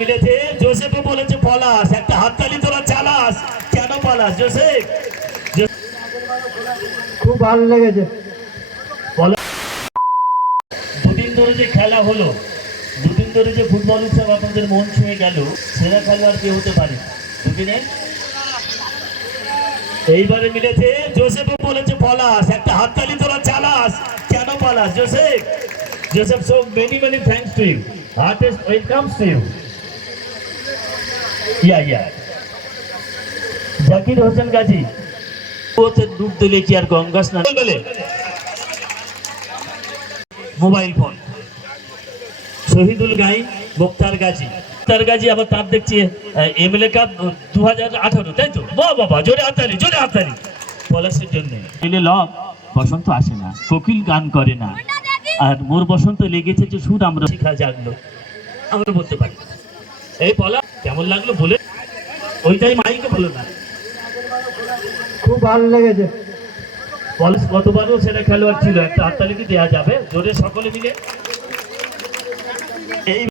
মিলেছে। জোসেফও বলেছে পলাশ একটা হাততালি তোরা চালাস। কেন পলাশ জোসেফ? খুব ভালো লেগেছে। দুদিন ধরে যে খেলা হলো দুদিন ধরে যে ফুটবল উৎসব আপনাদের মন ছুঁয়ে গেল সেরা খেলোয়াড় কে হতে পারে? দুদিনে? এইবারে মিলেছে জোসেফও বলেছে পলাশ একটা হাততালি তোরা চালাস। কেন Palash Joseph? Joseph so many many thanks to you heartiest welcomes to you yeah yeah Zakir Hossain Gazi ওতে ডুব দিলে কি আর গঙ্গা স্নান বলে মোবাইল ফোন। শহীদুল গাই মুক্তার গাজী। মুক্তার গাজী আবার তার দেখছি এমএলএ কাপ দু হাজার আঠারো তাই তো? বাহ বাবা জোরে হাতালি জোরে হাতালি পলাশের জন্য। এলে লব বসন্ত আসে না কোকিল গান করে না। আর মোর বসন্ত লেগেছে যে সুর আমরা শিখা জাগলো। আমরা বলতে পারি। এই পলা কেমন লাগল বলে? ওইটাই মাইকে বলো না। খুব ভালো লেগেছে। কলেজ গতবারও সেটা খেলোয়াড় ছিল একটা হাততালি কি দেওয়া যাবে। জোরে সকলে মিলে। এই